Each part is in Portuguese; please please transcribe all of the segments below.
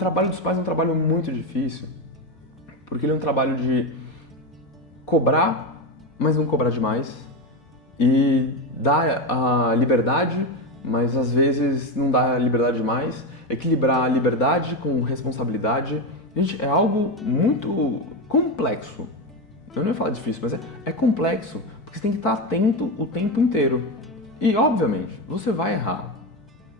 trabalho dos pais é um trabalho muito difícil, porque ele é um trabalho de cobrar, mas não cobrar demais, e dar a liberdade, mas às vezes não dar a liberdade demais, equilibrar a liberdade com responsabilidade. Gente, é algo muito complexo. Eu não ia falar difícil, mas é complexo, porque você tem que estar atento o tempo inteiro. E, obviamente, você vai errar.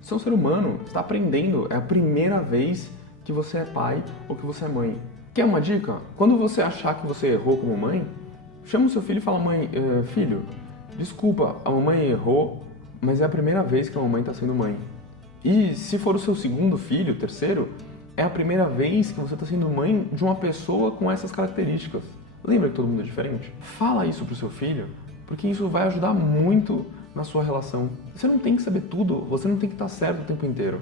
Você é um ser humano, você está aprendendo, é a primeira vez que você é pai ou que você é mãe. Quer uma dica? Quando você achar que você errou como mãe, chama o seu filho e fala: mãe, filho, desculpa, a mamãe errou, mas é a primeira vez que a mamãe está sendo mãe. E se for o seu segundo filho, terceiro, é a primeira vez que você está sendo mãe de uma pessoa com essas características. Lembra que todo mundo é diferente? Fala isso pro seu filho, porque isso vai ajudar muito na sua relação. Você não tem que saber tudo, você não tem que estar certo o tempo inteiro.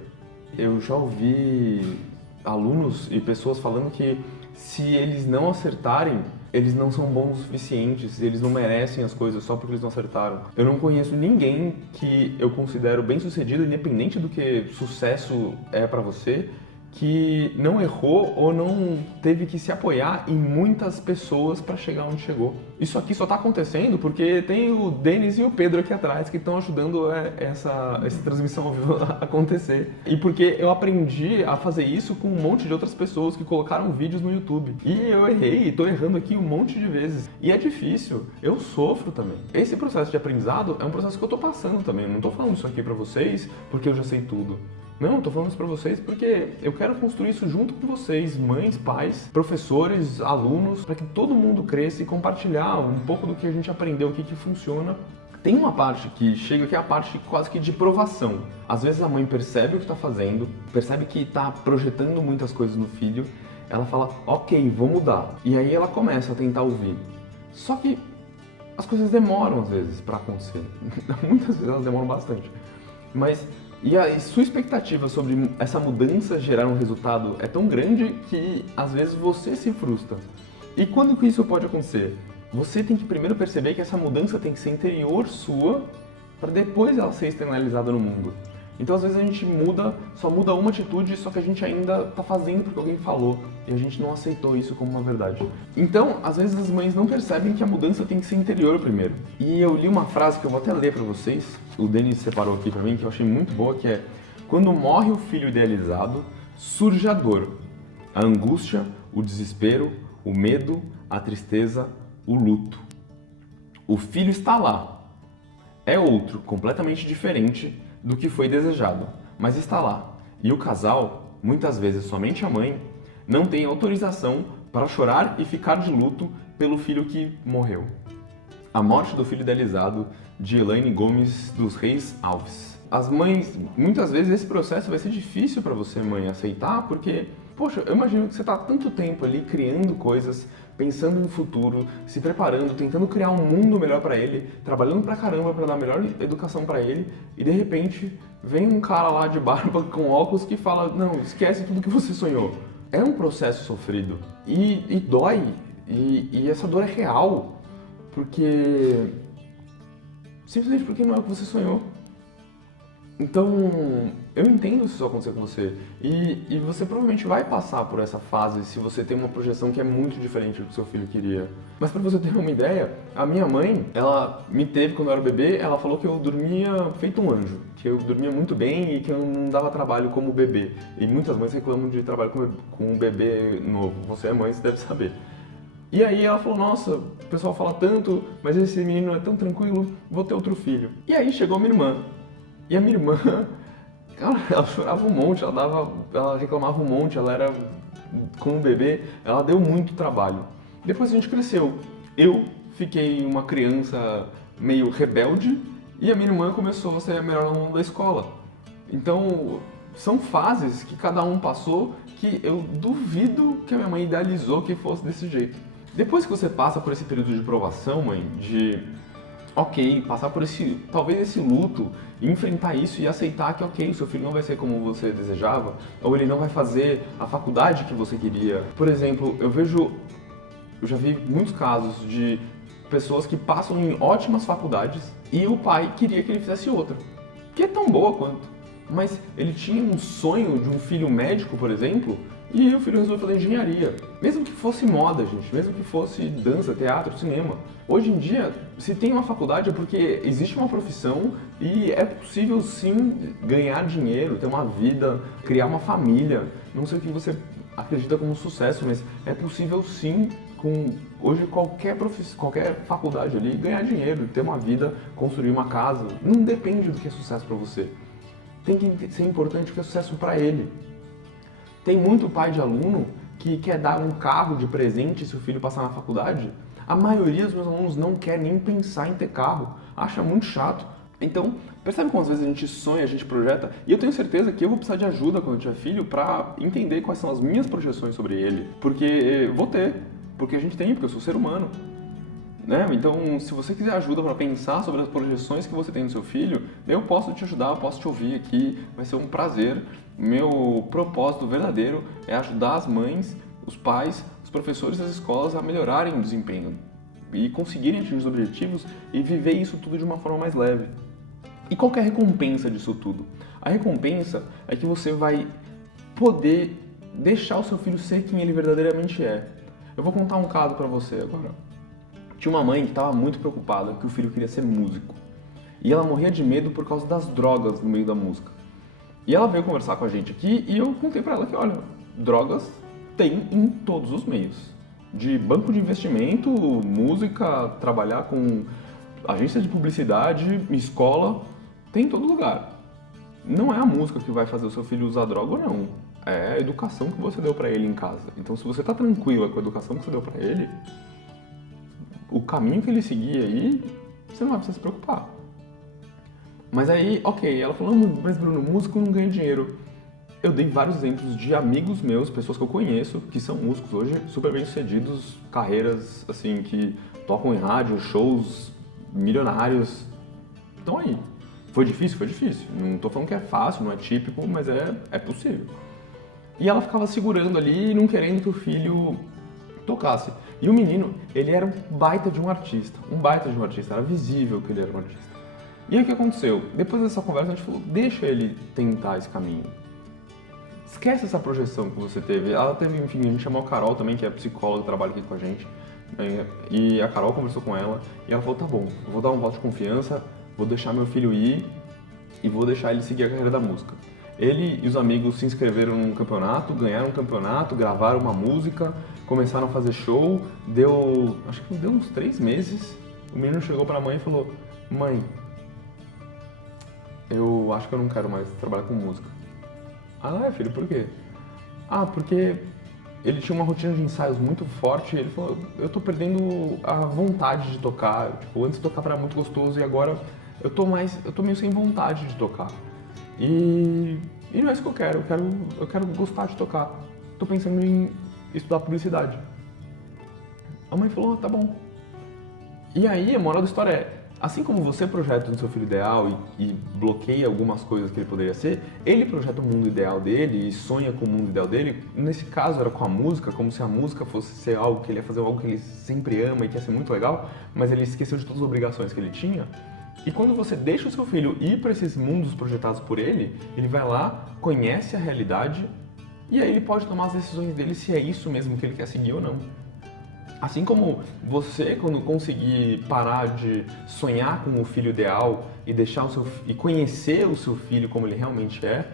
Eu já ouvi alunos e pessoas falando que se eles não acertarem, eles não são bons o suficientes, eles não merecem as coisas só porque eles não acertaram. Eu não conheço ninguém que eu considero bem-sucedido, independente do que sucesso é pra você, que não errou ou não teve que se apoiar em muitas pessoas para chegar onde chegou. Isso aqui só está acontecendo porque tem o Denis e o Pedro aqui atrás que estão ajudando essa transmissão ao vivo a acontecer. E porque eu aprendi a fazer isso com um monte de outras pessoas que colocaram vídeos no YouTube. E eu errei, e estou errando aqui um monte de vezes. E é difícil, eu sofro também. Esse processo de aprendizado é um processo que eu estou passando também. Eu não estou falando isso aqui para vocês porque eu já sei tudo. Não, tô falando isso pra vocês porque eu quero construir isso junto com vocês, mães, pais, professores, alunos, para que todo mundo cresça e compartilhar um pouco do que a gente aprendeu, o que funciona. Tem uma parte que chega que é a parte quase que de provação. Às vezes a mãe percebe o que está fazendo, percebe que está projetando muitas coisas no filho, ela fala: ok, vou mudar. E aí ela começa a tentar ouvir. Só que as coisas demoram às vezes para acontecer. Muitas vezes elas demoram bastante. Mas e a sua expectativa sobre essa mudança gerar um resultado é tão grande que às vezes você se frustra. E quando que isso pode acontecer? Você tem que primeiro perceber que essa mudança tem que ser interior sua para depois ela ser externalizada no mundo. Então às vezes a gente só muda uma atitude, só que a gente ainda está fazendo porque alguém falou e a gente não aceitou isso como uma verdade. Então, às vezes as mães não percebem que a mudança tem que ser interior primeiro. E eu li uma frase que eu vou até ler para vocês, o Denis separou aqui para mim, que eu achei muito boa, que é: quando morre o filho idealizado, surge a dor, a angústia, o desespero, o medo, a tristeza, o luto. O filho está lá, é outro, completamente diferente do que foi desejado, mas está lá. E o casal, muitas vezes somente a mãe, não tem autorização para chorar e ficar de luto pelo filho que morreu. A morte do filho idealizado, de Elaine Gomes dos Reis Alves. As mães, muitas vezes esse processo vai ser difícil para você, mãe, aceitar, porque, poxa, eu imagino que você está há tanto tempo ali criando coisas, pensando no futuro, se preparando, tentando criar um mundo melhor para ele, trabalhando pra caramba para dar a melhor educação para ele, e de repente vem um cara lá de barba com óculos que fala: não, esquece tudo que você sonhou. É um processo sofrido e dói, e essa dor é real, porque simplesmente porque não é o que você sonhou. Então, eu entendo se isso acontecer com você. E você provavelmente vai passar por essa fase se você tem uma projeção que é muito diferente do que seu filho queria. Mas pra você ter uma ideia, a minha mãe, ela me teve quando eu era bebê, ela falou que eu dormia feito um anjo. Que eu dormia muito bem e que eu não dava trabalho como bebê. E muitas mães reclamam de trabalho com um bebê novo. Você é mãe, você deve saber. E aí ela falou: nossa, o pessoal fala tanto, mas esse menino é tão tranquilo, vou ter outro filho. E aí chegou a minha irmã. E a minha irmã, cara, ela chorava um monte, ela reclamava um monte, ela era, como bebê, ela deu muito trabalho. Depois a gente cresceu. Eu fiquei uma criança meio rebelde e a minha irmã começou a ser a melhor aluna da escola. Então, são fases que cada um passou que eu duvido que a minha mãe idealizou que fosse desse jeito. Depois que você passa por esse período de provação, mãe, ok, passar por talvez esse luto, enfrentar isso e aceitar que ok, seu filho não vai ser como você desejava, ou ele não vai fazer a faculdade que você queria. Por exemplo, eu já vi muitos casos de pessoas que passam em ótimas faculdades e o pai queria que ele fizesse outra, que é tão boa quanto. mas ele tinha um sonho de um filho médico, por exemplo, e o filho resolveu fazer engenharia. Mesmo que fosse moda, gente, mesmo que fosse dança, teatro, cinema. Hoje em dia, se tem uma faculdade é porque existe uma profissão e é possível sim ganhar dinheiro, ter uma vida, criar uma família. Não sei o que você acredita como sucesso, mas é possível sim, com hoje qualquer faculdade ali, ganhar dinheiro, ter uma vida, construir uma casa. Não depende do que é sucesso para você. Tem que ser importante o que é sucesso para ele. Tem muito pai de aluno que quer dar um carro de presente se o filho passar na faculdade. A maioria dos meus alunos não quer nem pensar em ter carro, acha muito chato. Então, percebe como às vezes a gente sonha, a gente projeta, e eu tenho certeza que eu vou precisar de ajuda quando eu tiver filho para entender quais são as minhas projeções sobre ele, porque vou ter, porque a gente tem, porque eu sou ser humano. Né? Então, se você quiser ajuda para pensar sobre as projeções que você tem no seu filho, eu posso te ajudar, eu posso te ouvir aqui, vai ser um prazer. Meu propósito verdadeiro é ajudar as mães, os pais, os professores das escolas a melhorarem o desempenho e conseguirem atingir os objetivos e viver isso tudo de uma forma mais leve. E qual que é a recompensa disso tudo? A recompensa é que você vai poder deixar o seu filho ser quem ele verdadeiramente é. Eu vou contar um caso para você agora. Tinha uma mãe que estava muito preocupada que o filho queria ser músico. E ela morria de medo por causa das drogas no meio da música. E ela veio conversar com a gente aqui e eu contei para ela que, olha, drogas tem em todos os meios. De banco de investimento, música, trabalhar com agência de publicidade, escola, tem em todo lugar. Não é a música que vai fazer o seu filho usar droga ou não. É a educação que você deu para ele em casa. Então, se você está tranquila com a educação que você deu para ele, o caminho que ele seguir aí, você não vai precisar se preocupar. Mas aí, ok, ela falou, mas Bruno, músico não ganha dinheiro. Eu dei vários exemplos de amigos meus, pessoas que eu conheço, que são músicos hoje, super bem-sucedidos, carreiras, assim, que tocam em rádio, shows milionários. Então aí, foi difícil? Foi difícil. Não tô falando que é fácil, não é típico, mas é possível. E ela ficava segurando ali, não querendo que o filho tocasse. E o menino, ele era um baita de um artista, era visível que ele era um artista. E aí o que aconteceu? Depois dessa conversa a gente falou, deixa ele tentar esse caminho. Esquece essa projeção que você teve. Ela teve, enfim, a gente chamou a Carol também, que é psicóloga, que trabalha aqui com a gente. E a Carol conversou com ela e ela falou, tá bom, eu vou dar um voto de confiança, vou deixar meu filho ir e vou deixar ele seguir a carreira da música. Ele e os amigos se inscreveram num campeonato, ganharam um campeonato, gravaram uma música, começaram a fazer show, acho que deu uns 3 meses, o menino chegou pra mãe e falou, mãe, eu acho que eu não quero mais trabalhar com música. Ah, filho, por quê? Ah, porque ele tinha uma rotina de ensaios muito forte e ele falou, eu tô perdendo a vontade de tocar, tipo, antes tocar era muito gostoso e agora eu tô meio sem vontade de tocar. E não é isso que eu quero gostar de tocar. Tô pensando em estudar publicidade. A mãe falou, tá bom. E aí, a moral da história é, assim como você projeta no seu filho ideal e bloqueia algumas coisas que ele poderia ser, ele projeta o mundo ideal dele e sonha com o mundo ideal dele. Nesse caso era com a música, como se a música fosse ser algo que ele ia fazer, algo que ele sempre ama e que ia ser muito legal, mas ele esqueceu de todas as obrigações que ele tinha. E quando você deixa o seu filho ir para esses mundos projetados por ele, ele vai lá, conhece a realidade e aí ele pode tomar as decisões dele se é isso mesmo que ele quer seguir ou não. Assim como você, quando conseguir parar de sonhar com o filho ideal e conhecer o seu filho como ele realmente é,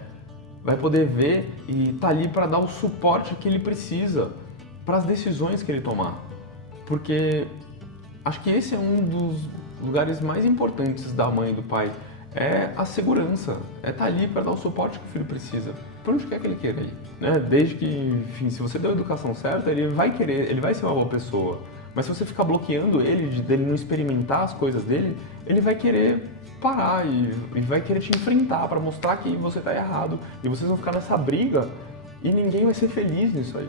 vai poder ver e tá ali para dar o suporte que ele precisa para as decisões que ele tomar. Porque acho que esse é um dos lugares mais importantes da mãe e do pai, é a segurança, é estar ali para dar o suporte que o filho precisa, para onde quer que ele queira ir, né? Desde que, enfim, se você der a educação certa, ele vai ser uma boa pessoa, mas se você ficar bloqueando ele, dele não experimentar as coisas dele, ele vai querer parar e vai querer te enfrentar para mostrar que você está errado, e vocês vão ficar nessa briga e ninguém vai ser feliz nisso aí.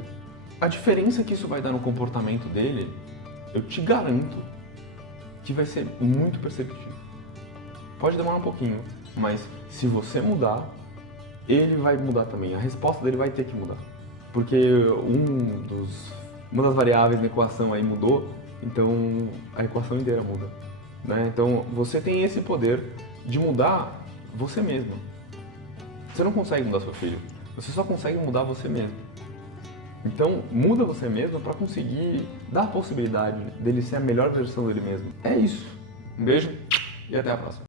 A diferença que isso vai dar no comportamento dele, eu te garanto, que vai ser muito perceptível. Pode demorar um pouquinho, mas se você mudar, ele vai mudar também. A resposta dele vai ter que mudar. Porque uma das variáveis da equação aí mudou, então a equação inteira muda. Né? Então você tem esse poder de mudar você mesmo. Você não consegue mudar seu filho, você só consegue mudar você mesmo. Então, muda você mesmo para conseguir dar a possibilidade dele ser a melhor versão dele mesmo. É isso. Um beijo e até a próxima.